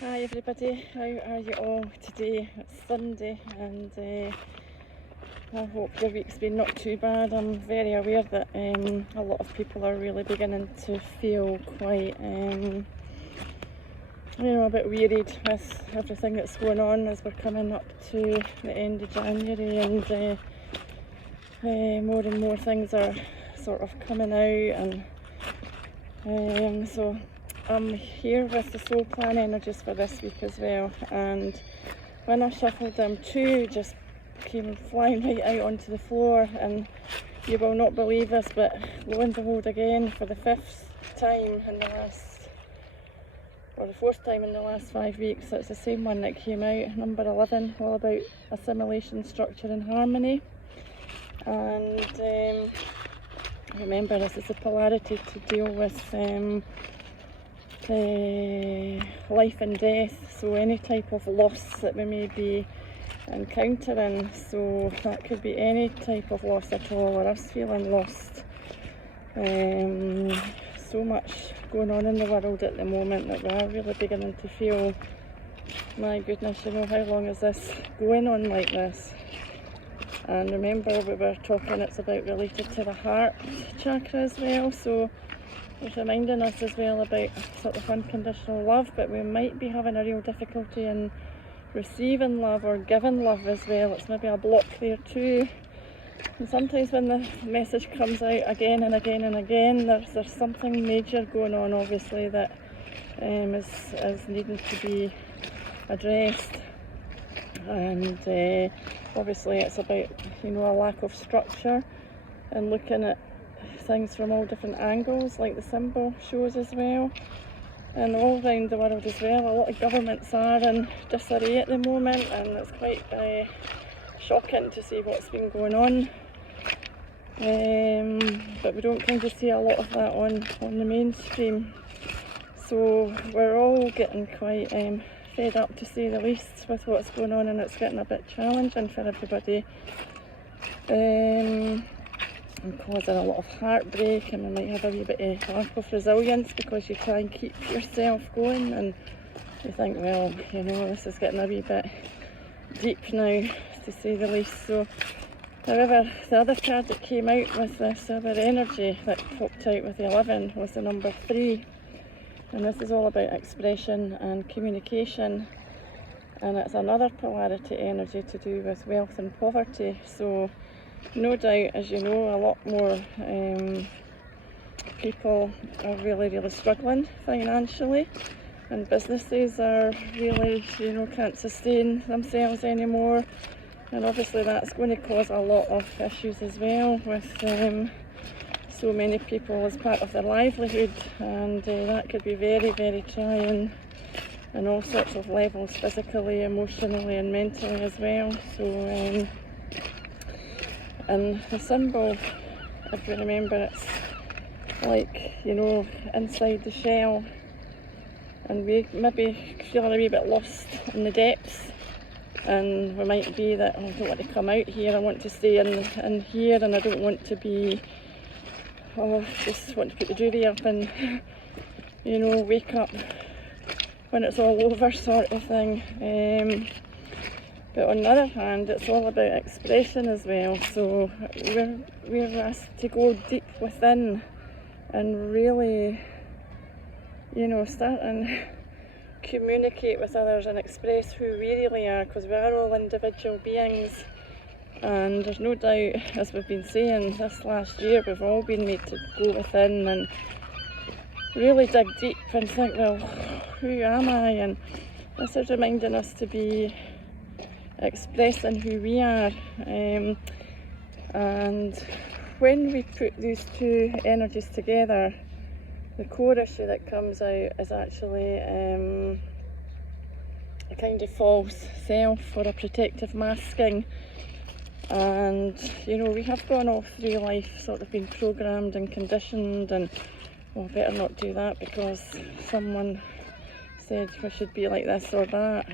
Hi everybody, how are you all today? It's Sunday and I hope your week's been not too bad. I'm very aware that a lot of people are really beginning to feel quite a bit wearied with everything that's going on as we're coming up to the end of January, and more and more things are sort of coming out, and so I'm here with the soul plan energies for this week as well. And when I shuffled them, two just came flying right out onto the floor, and you will not believe this, but lo and behold, again for the fifth time in the last, or the fourth time in the last 5 weeks, it's the same one that came out, number 11, all about assimilation, structure and harmony. And remember, this is a polarity to deal with life and death, so any type of loss that we may be encountering. So that could be any type of loss at all, or us feeling lost. So much going on in the world at the moment that we are really beginning to feel, my goodness, how long is this going on like this? And remember, we were talking, it's about related to the heart chakra as well, so it's reminding us as well about sort of unconditional love, but we might be having a real difficulty in receiving love or giving love as well. It's maybe a block there too. And sometimes when the message comes out again and again and again, there's something major going on, obviously, that is needing to be addressed. And obviously it's about a lack of structure and looking at things from all different angles, like the symbol shows as well, and all around the world as well. A lot of governments are in disarray at the moment, and it's quite shocking to see what's been going on, but we don't kind of see a lot of that on the mainstream. So we're all getting quite fed up, to say the least, with what's going on, and it's getting a bit challenging for everybody, and causing a lot of heartbreak, and we might have a wee bit of lack of resilience because you try and keep yourself going, and you think, well, this is getting a wee bit deep now, to say the least. So however, the other card that came out with this other energy that popped out with the 11 was the number 3, and this is all about expression and communication, and it's another polarity energy to do with wealth and poverty. So no doubt, as you know, a lot more people are really struggling financially, and businesses are really, can't sustain themselves anymore, and obviously that's going to cause a lot of issues as well with so many people as part of their livelihood, and that could be very trying on all sorts of levels, physically, emotionally and mentally as well. So and the symbol, if you remember, it's like, inside the shell, and we maybe feeling a wee bit lost in the depths, and we might be that, I don't want to come out here, I want to stay in here, and I don't want to be, just want to put the duvet up and, wake up when it's all over, sort of thing. But on the other hand, it's all about expression as well. So we're asked to go deep within and really, start and communicate with others and express who we really are, because we are all individual beings. And there's no doubt, as we've been saying this last year, we've all been made to go within and really dig deep and think, well, who am I? And this is reminding us to be expressing who we are, and when we put these two energies together, the core issue that comes out is actually a kind of false self, or a protective masking. And we have gone all through life sort of being programmed and conditioned, and better not do that because someone said we should be like this or that.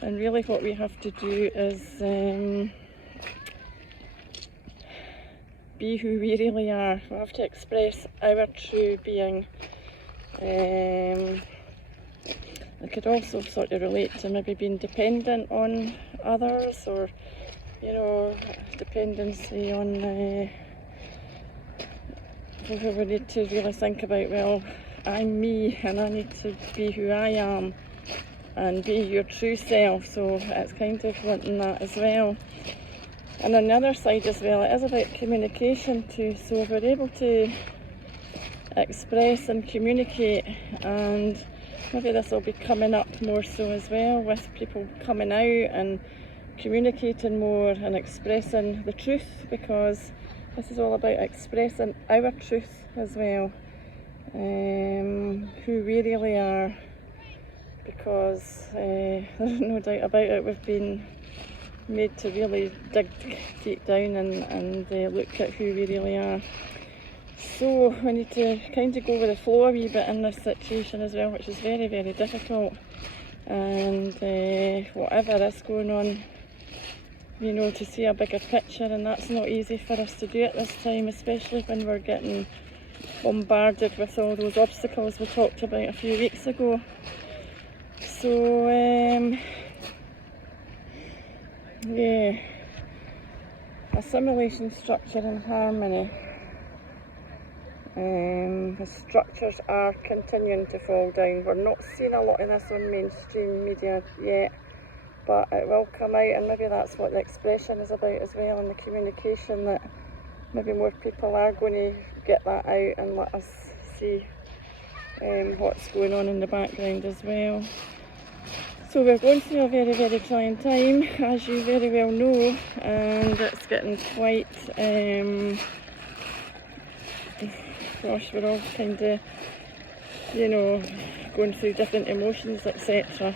And really what we have to do is be who we really are. We have to express our true being, and it could also sort of relate to maybe being dependent on others, or, you know, dependency on we need to really think about, well, I'm me and I need to be who I am and be your true self. So it's kind of wanting that as well. And on the other side as well, it is about communication too. So if we're able to express and communicate, and maybe this will be coming up more so as well, with people coming out and communicating more and expressing the truth, because this is all about expressing our truth as well, who we really are, because there's no doubt about it, we've been made to really dig deep down and look at who we really are. So we need to kind of go with the flow a wee bit in this situation as well, which is very, very difficult. And whatever is going on, you know, to see a bigger picture, and that's not easy for us to do at this time, especially when we're getting bombarded with all those obstacles we talked about a few weeks ago. So yeah, assimilation, structure and harmony. The structures are continuing to fall down. We're not seeing a lot of this on mainstream media yet, but it will come out, and maybe that's what the expression is about as well, and the communication, that maybe more people are going to get that out and let us see what's going on in the background as well. So we're going through a very, very trying time, as you very well know, and it's getting quite, gosh, we're all kind of, you know, going through different emotions, etc.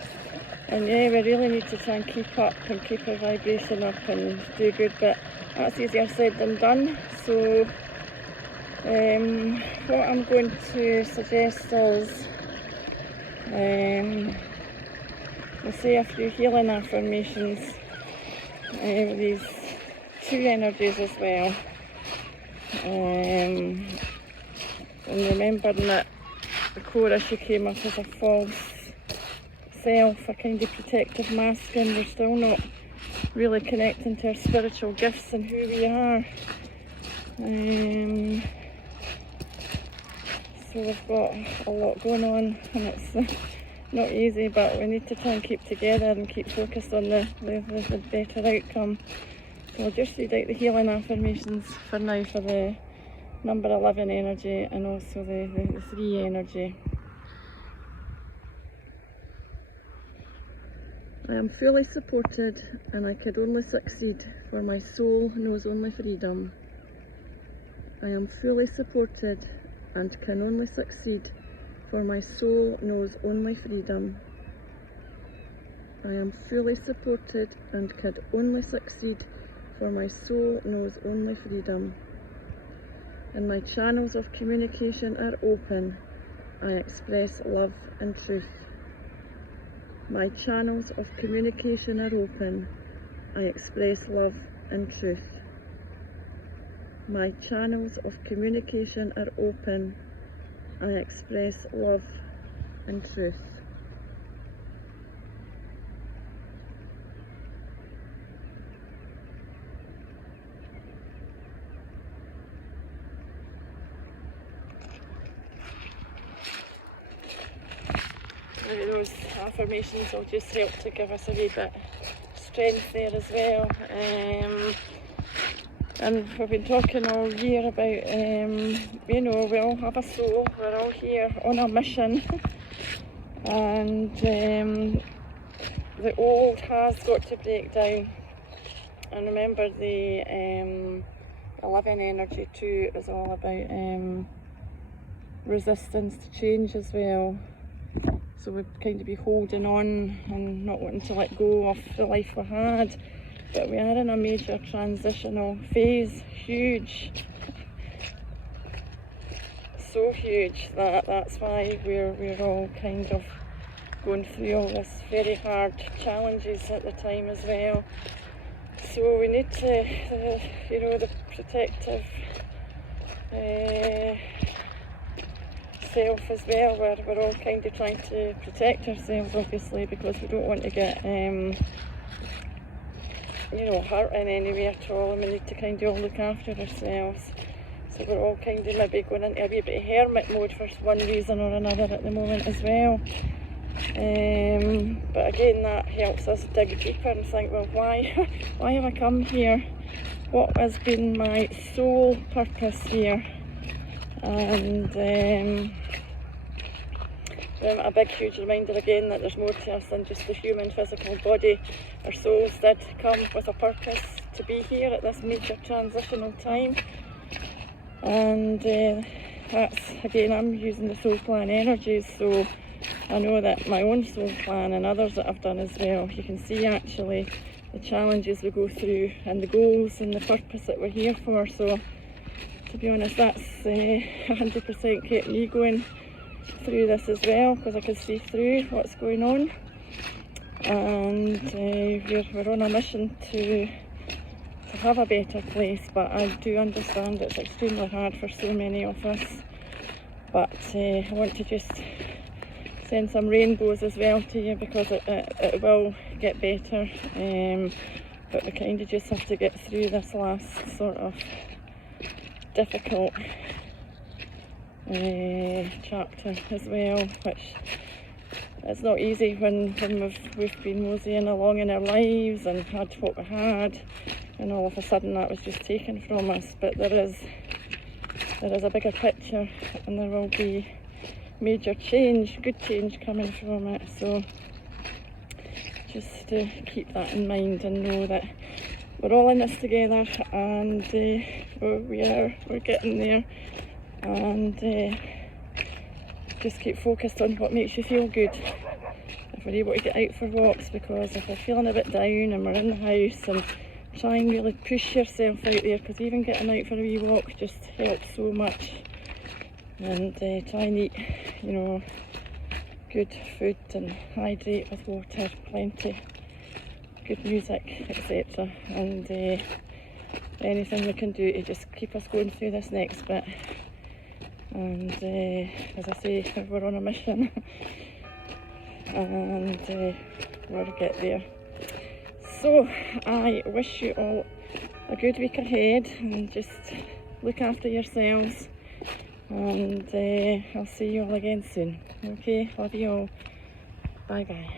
And yeah, we really need to try and keep up and keep our vibration up and do good, but that's easier said than done. So what I'm going to suggest is we'll say a few healing affirmations with these two energies as well, and remembering that the core issue came up as a false self, a kind of protective mask, and we're still not really connecting to our spiritual gifts and who we are. So we've got a lot going on, and it's not easy, but we need to try and keep together and keep focused on the better outcome. So I'll just read out the healing affirmations for now for the number 11 energy and also the 3 energy. I am fully supported and I could only succeed, for my soul knows only freedom. I am fully supported and can only succeed, for my soul knows only freedom. I am fully supported and could only succeed, for my soul knows only freedom. And my channels of communication are open. I express love and truth. My channels of communication are open. I express love and truth. My channels of communication are open. I express love and truth. Maybe those affirmations will just help to give us a wee bit of strength there as well. And we've been talking all year about, you know, we all have a soul, we're all here on a mission, and the old has got to break down. And remember, the 11 energy too is all about resistance to change as well. So we'd kind of be holding on and not wanting to let go of the life we had. But we are in a major transitional phase, huge, so huge that's why we're all kind of going through all this very hard challenges at the time as well. So we need to, you know, the protective yourself as well. We're all kind of trying to protect ourselves, obviously, because we don't want to get you know, hurt in any way at all, and we need to kind of all look after ourselves. So we're all kind of maybe going into a wee bit of hermit mode for one reason or another at the moment as well. But again, that helps us dig deeper and think, well, why have I come here? What has been my sole purpose here? And a big huge reminder again that there's more to us than just the human physical body. Our souls did come with a purpose to be here at this major transitional time, and that's, again, I'm using the soul plan energies, so I know that my own soul plan and others that I've done as well, you can see actually the challenges we go through and the goals and the purpose that we're here for. So to be honest, that's 100% kept me going through this as well, because I can see through what's going on, and we're on a mission to have a better place. But I do understand it's extremely hard for so many of us, but I want to just send some rainbows as well to you, because it will get better, but we kind of just have to get through this last sort of difficult chapter as well, which it's not easy when we've been moseying along in our lives and had what we had, and all of a sudden that was just taken from us. But there is a bigger picture, and there will be major change, good change coming from it. So just to keep that in mind and know that we're all in this together, and we're getting there. And just keep focused on what makes you feel good. If we're able to get out for walks, because if we're feeling a bit down and we're in the house, and try and really push yourself out there, because even getting out for a wee walk just helps so much. And try and eat, you know, good food and hydrate with water, plenty, good music, etc. And anything we can do to just keep us going through this next bit. And as I say, we're on a mission, and we'll get there. So I wish you all a good week ahead, and just look after yourselves, and I'll see you all again soon. Okay, love you all. Bye bye.